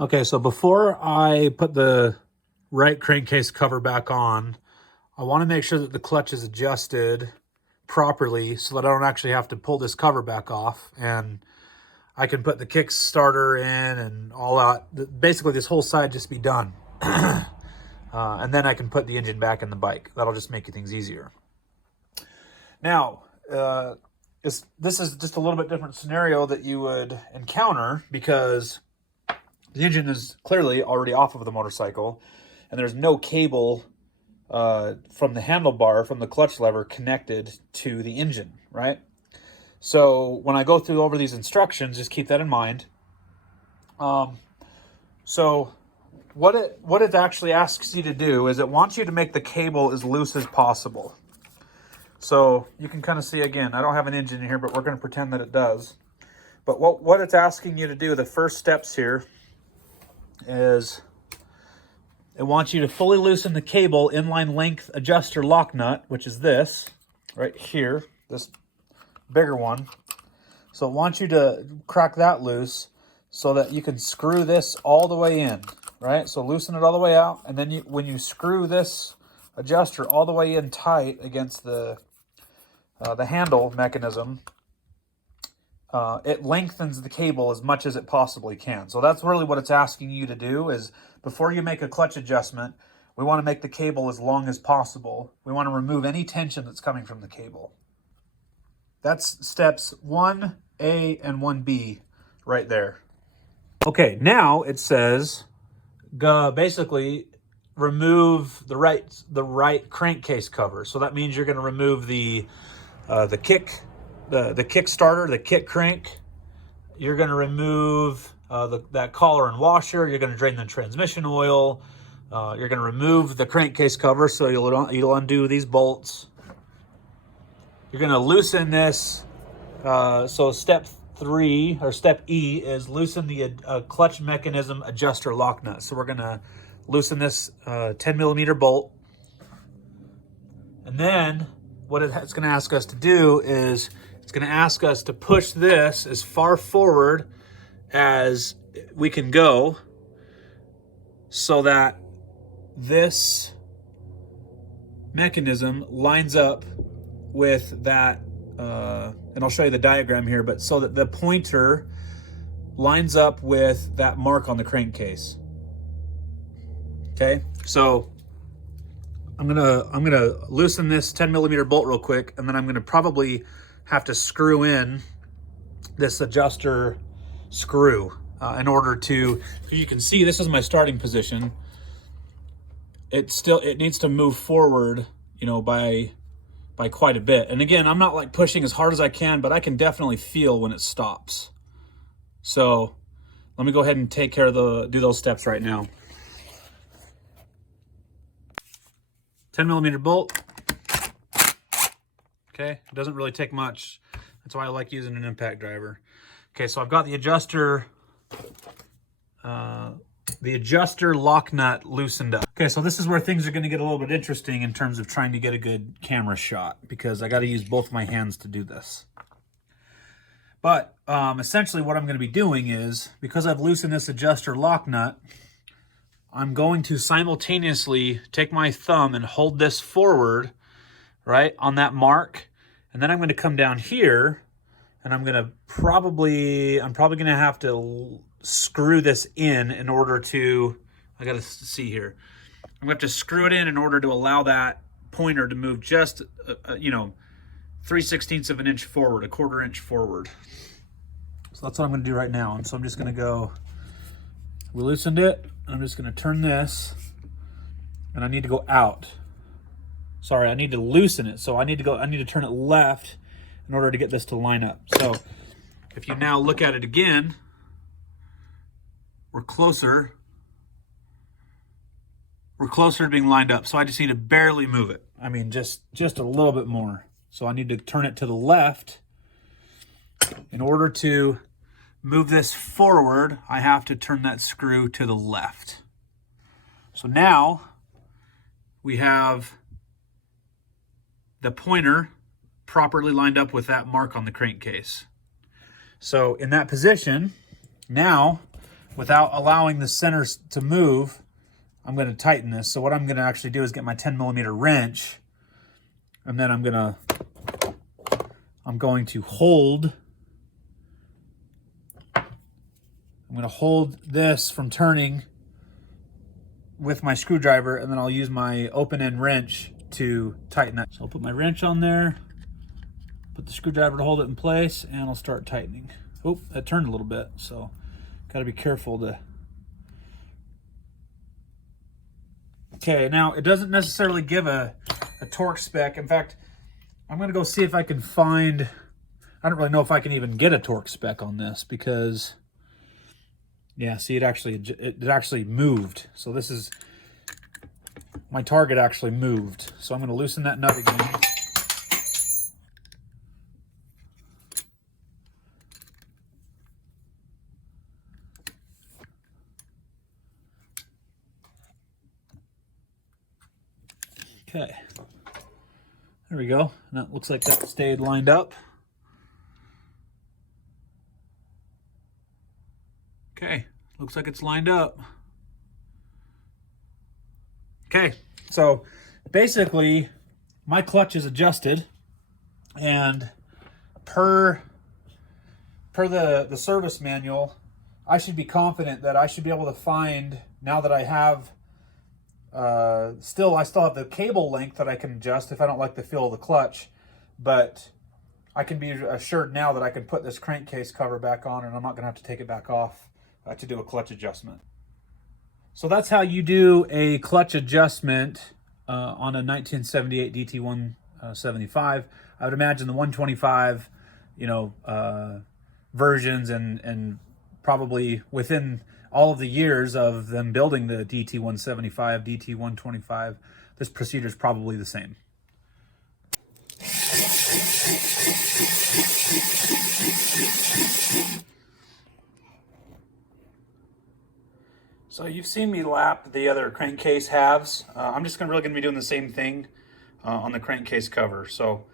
Okay, so before I put the right crankcase cover back on, I want to make sure that the clutch is adjusted properly so that I don't actually have to pull this cover back off, and I can put the Kickstarter in and all that. Basically, this whole side just be done. And then I can put the engine back in the bike. That'll just make things easier. Now, this is just a little bit different scenario that you would encounter because the engine is clearly already off of the motorcycle and there's no cable from the handlebar, from the clutch lever connected to the engine, right? So when I go through over these instructions, just keep that in mind. So what it actually asks you to do is it wants you to make the cable as loose as possible. So you can kind of see, again, I don't have an engine here, but we're going to pretend that it does. But what it's asking you to do, the first steps here, is it wants you to fully loosen the cable inline length adjuster lock nut, which is this right here, this bigger one. So it wants you to crack that loose so that you can screw this all the way in, right? So loosen it all the way out, and then when you screw this adjuster all the way in tight against the handle mechanism, it lengthens the cable as much as it possibly can. So that's really what it's asking you to do, is before you make a clutch adjustment, we want to make the cable as long as possible. We want to remove any tension that's coming from the cable. That's steps 1A and 1B right there. Okay, now it says basically remove the right crankcase cover. So that means you're going to remove the Kickstarter, the kick crank. You're going to remove that collar and washer. You're going to drain the transmission oil. You're going to remove the crankcase cover, so you'll undo these bolts. You're going to loosen this. So step 3 or step E is loosen the clutch mechanism adjuster lock nut. So we're going to loosen this 10mm bolt, and then what it's going to ask us to do is it's going to ask us to push this as far forward as we can go so that this mechanism lines up with that, and I'll show you the diagram here, but so that the pointer lines up with that mark on the crankcase. Okay, so I'm gonna loosen this 10mm bolt real quick, and then I'm gonna probably have to screw in this adjuster screw in order to. You can see this is my starting position. It needs to move forward, by quite a bit. And again, I'm not like pushing as hard as I can, but I can definitely feel when it stops. So let me go ahead and take care of do those steps right now. 10mm bolt. Okay, it doesn't really take much. That's why I like using an impact driver. Okay, so I've got the adjuster lock nut loosened up. Okay, so this is where things are going to get a little bit interesting in terms of trying to get a good camera shot, because I got to use both my hands to do this. But essentially what I'm going to be doing is, because I've loosened this adjuster lock nut, I'm going to simultaneously take my thumb and hold this forward, right, on that mark. And then I'm going to come down here, and I'm probably going to have to screw this in order to, I got to see here. I'm going to have to screw it in order to allow that pointer to move just, 3/16 of an inch forward, a 1/4 inch forward. So that's what I'm going to do right now. And so I'm just going to go, we loosened it. I'm just going to turn this, and I need to go out. Sorry, I need to loosen it. So I need to turn it left in order to get this to line up. So if you now look at it again, we're closer to being lined up. So I just need to barely move it. I mean, just a little bit more. So I need to turn it to the left. In order to move this forward, I have to turn that screw to the left. So now we have the pointer properly lined up with that mark on the crankcase. So in that position, now without allowing the center to move, I'm going to tighten this. So what I'm going to actually do is get my 10mm wrench, and then I'm going to hold. I'm going to hold this from turning with my screwdriver, and then I'll use my open-end wrench to tighten that. So I'll put my wrench on there, put the screwdriver to hold it in place, and I'll start tightening. Oh, that turned a little bit, so got to be careful to... Okay, now it doesn't necessarily give a torque spec. In fact, I'm going to go see if I can find... I don't really know if I can even get a torque spec on this because... Yeah, see, it actually moved. So this is... My target actually moved. So I'm going to loosen that nut again. Okay. There we go. And that looks like that stayed lined up. Okay, looks like it's lined up. Okay, so basically my clutch is adjusted, and per the service manual, I should be confident that I should be able to find, now that I have I still have the cable length that I can adjust if I don't like the feel of the clutch, but I can be assured now that I can put this crankcase cover back on and I'm not going to have to take it back off to do a clutch adjustment. So that's how you do a clutch adjustment on a 1978 DT175. I would imagine the 125, versions and probably within all of the years of them building the DT175, DT125, this procedure is probably the same. So you've seen me lap the other crankcase halves. I'm just really going to be doing the same thing on the crankcase cover. So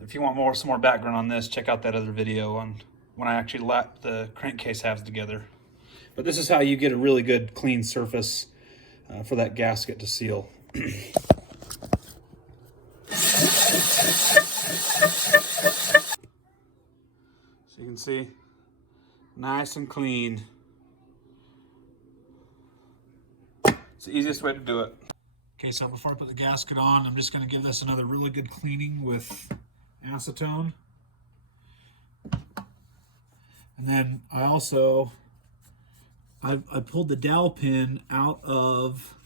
if you want some more background on this, check out that other video on when I actually lap the crankcase halves together. But this is how you get a really good clean surface for that gasket to seal. So you can see, nice and clean. It's the easiest way to do it. Okay, so before I put the gasket on, I'm just going to give this another really good cleaning with acetone. And then I also, I pulled the dowel pin out of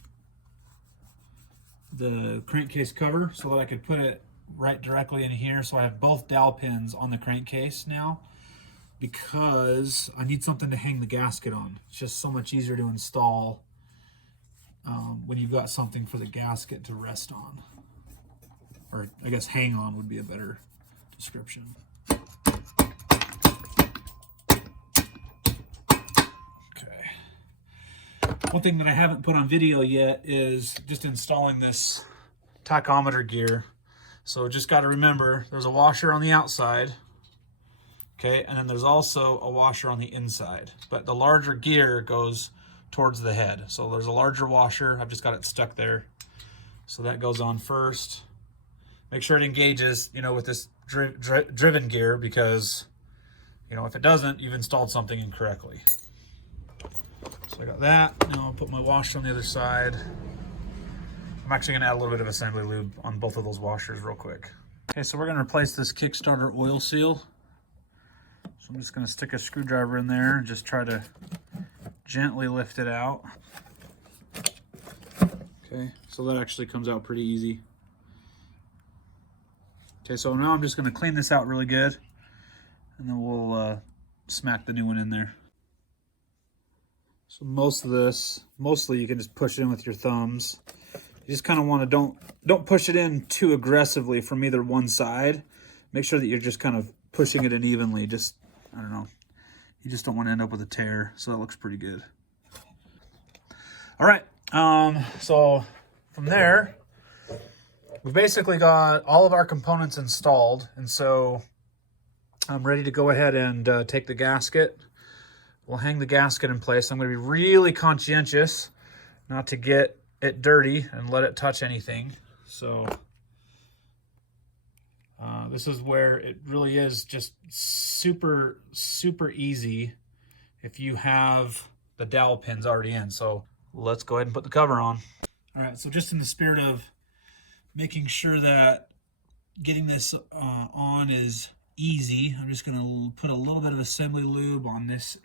the crankcase cover so that I could put it right directly in here. So I have both dowel pins on the crankcase now because I need something to hang the gasket on. It's just so much easier to install when you've got something for the gasket to rest on. Or I guess hang on would be a better description. One thing that I haven't put on video yet is just installing this tachometer gear. So just got to remember, there's a washer on the outside, okay, and then there's also a washer on the inside. But the larger gear goes towards the head. So there's a larger washer. I've just got it stuck there. So that goes on first. Make sure it engages, with this driven gear because, if it doesn't, you've installed something incorrectly. So I got that. Now I'll put my washer on the other side. I'm actually going to add a little bit of assembly lube on both of those washers real quick. Okay, so we're going to replace this Kickstarter oil seal. So I'm just going to stick a screwdriver in there and just try to gently lift it out. Okay, so that actually comes out pretty easy. Okay, so now I'm just going to clean this out really good, and then we'll smack the new one in there. So mostly you can just push it in with your thumbs. You just kind of want to, don't push it in too aggressively from either one side. Make sure that you're just kind of pushing it in evenly. Just, I don't know. You just don't want to end up with a tear. So that looks pretty good. All right. So from there, we've basically got all of our components installed. And so I'm ready to go ahead and take the gasket we'll hang the gasket in place. I'm going to be really conscientious not to get it dirty and let it touch anything. So this is where it really is just super, super easy if you have the dowel pins already in. So let's go ahead and put the cover on. All right, so just in the spirit of making sure that getting this on is easy, I'm just gonna put a little bit of assembly lube on this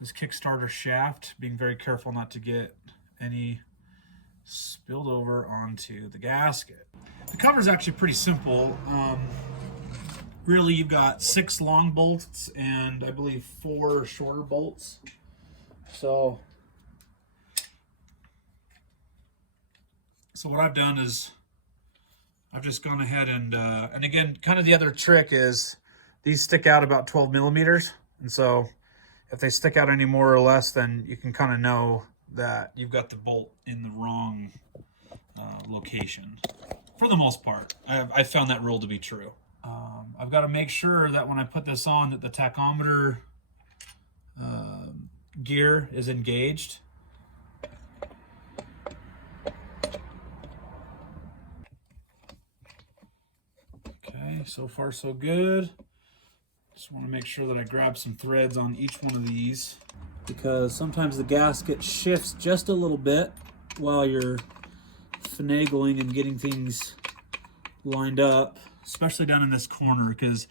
this Kickstarter shaft, being very careful not to get any spilled over onto the gasket. The cover is actually pretty simple. Really, you've got 6 long bolts and I believe 4 shorter bolts. So what I've done is I've just gone ahead and again, kind of the other trick is these stick out about 12 millimeters. And so if they stick out any more or less, then you can kind of know that you've got the bolt in the wrong location. For the most part, I've found that rule to be true. I've got to make sure that when I put this on that the tachometer gear is engaged. Okay, so far so good. Just want to make sure that I grab some threads on each one of these, because sometimes the gasket shifts just a little bit while you're finagling and getting things lined up, especially down in this corner, because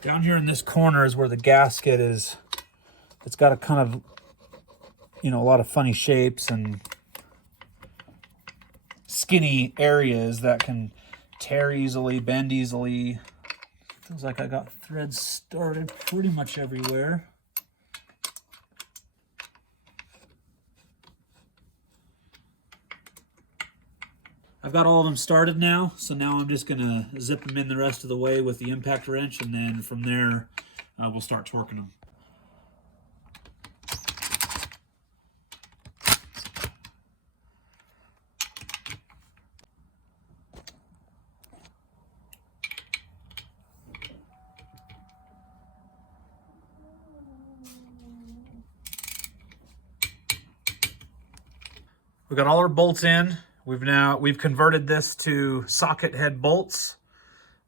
down here in this corner is where the gasket is. It's got a kind of, you know, a lot of funny shapes and skinny areas that can tear easily, bend easily. Feels like I got threads started pretty much everywhere. I've got all of them started now, so now I'm just gonna zip them in the rest of the way with the impact wrench, and then from there we'll start torquing them. We've got all our bolts in. We've converted this to socket head bolts.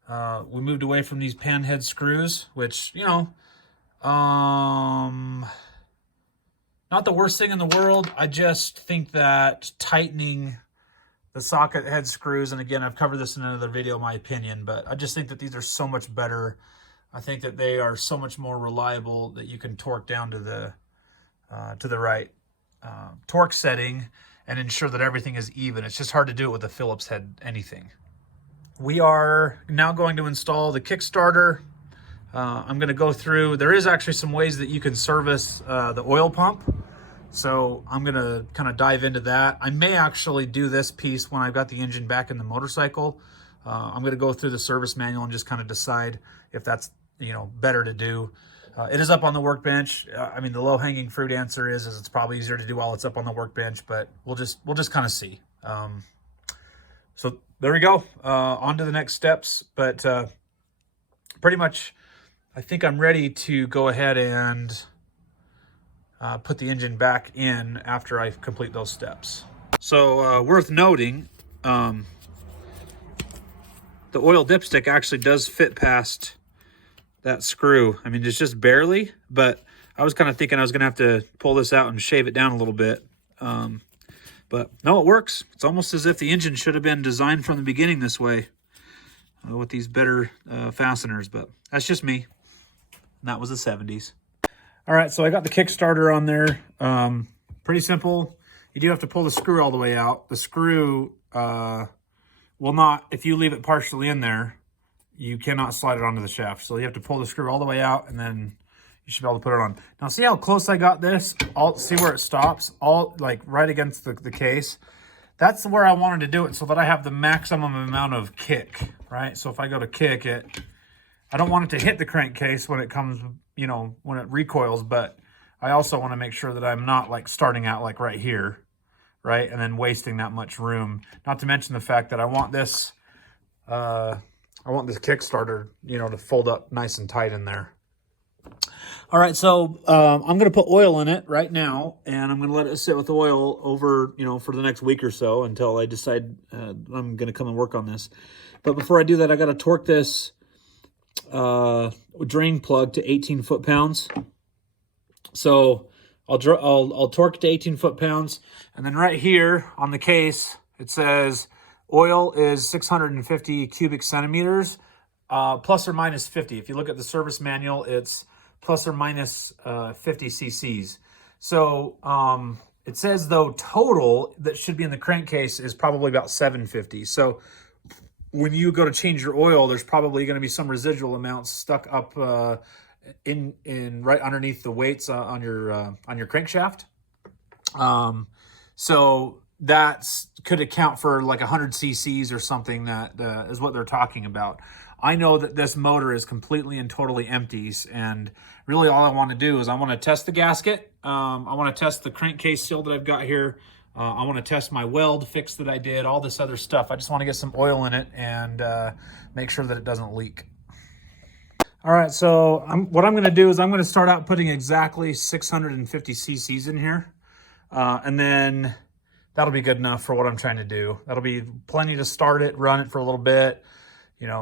We moved away from these pan head screws, which, you know, not the worst thing in the world. I just think that tightening the socket head screws, and again, I've covered this in another video, my opinion, but I just think that these are so much better. I think that they are so much more reliable that you can torque down to the right torque setting and ensure that everything is even. It's just hard to do it with a Phillips head anything. We are now going to install the Kickstarter. I'm going to go through, there is actually some ways that you can service the oil pump. So I'm going to kind of dive into that. I may actually do this piece when I've got the engine back in the motorcycle. I'm going to go through the service manual and just kind of decide if that's, you know, better to do. It is up on the workbench. I mean, the low-hanging fruit answer is it's probably easier to do while it's up on the workbench, but we'll just kind of see. So there we go. On to the next steps. But pretty much, I think I'm ready to go ahead and put the engine back in after I complete those steps. So worth noting, the oil dipstick actually does fit past that screw. I mean, it's just barely, but I was kind of thinking I was going to have to pull this out and shave it down a little bit. But no, it works. It's almost as if the engine should have been designed from the beginning this way with these better fasteners, but that's just me. And that was the 70s. All right, so I got the Kickstarter on there. Pretty simple. You do have to pull the screw all the way out. The screw will not, if you leave it partially in there, you cannot slide it onto the shaft. So you have to pull the screw all the way out, and then you should be able to put it on. Now see how close I got this? See where it stops? All like right against the case. That's where I wanted to do it so that I have the maximum amount of kick, right? So if I go to kick it, I don't want it to hit the crankcase when it comes, you know, when it recoils, but I also want to make sure that I'm not like starting out like right here, right? And then wasting that much room. Not to mention the fact that I want this Kickstarter, you know, to fold up nice and tight in there. All right, so I'm going to put oil in it right now, and I'm going to let it sit with oil over, for the next week or so until I decide I'm going to come and work on this. But before I do that, I got to torque this drain plug to 18 foot-pounds. So I'll torque it to 18 foot-pounds, and then right here on the case it says oil is 650 cubic centimeters, plus or minus 50. If you look at the service manual, it's plus or minus 50 cc's. So it says, though, total that should be in the crankcase is probably about 750. So when you go to change your oil, there's probably going to be some residual amounts stuck up in right underneath the weights on your crankshaft. So that could account for like 100 cc's or something. That is what they're talking about. I know that this motor is completely and totally empty, and really all I want to do is I want to test the gasket. I want to test the crankcase seal that I've got here. I want to test my weld fix that I did, all this other stuff. I just want to get some oil in it and make sure that it doesn't leak. All right, so what I'm going to do is I'm going to start out putting exactly 650 cc's in here, and then that'll be good enough for what I'm trying to do. That'll be plenty to start it, run it for a little bit,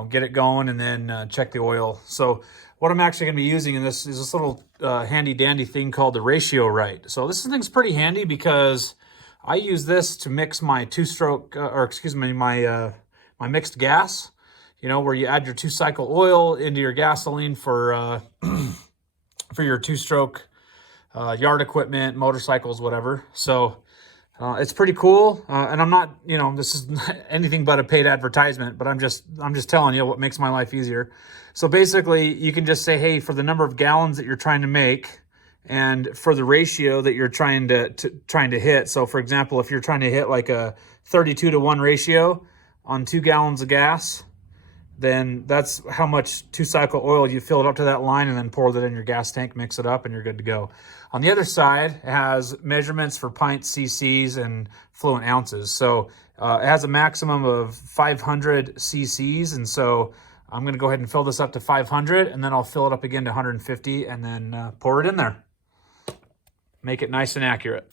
get it going, and then check the oil. So what I'm actually going to be using in this is this little handy dandy thing called the ratio right. So this thing's pretty handy because I use this to mix my my mixed gas, where you add your 2-cycle oil into your gasoline for your 2-stroke yard equipment, motorcycles, whatever. So it's pretty cool, and I'm not, this is anything but a paid advertisement, but I'm just telling you what makes my life easier. So basically, you can just say, hey, for the number of gallons that you're trying to make, and for the ratio that you're trying to hit. So, for example, if you're trying to hit like a 32-to-1 ratio on 2 gallons of gas, then that's how much 2-cycle oil you fill it up to that line, and then pour that in your gas tank, mix it up, and you're good to go. On the other side, it has measurements for pints, cc's, and fluent ounces. So it has a maximum of 500 cc's, and so I'm going to go ahead and fill this up to 500, and then I'll fill it up again to 150, and then pour it in there. Make it nice and accurate.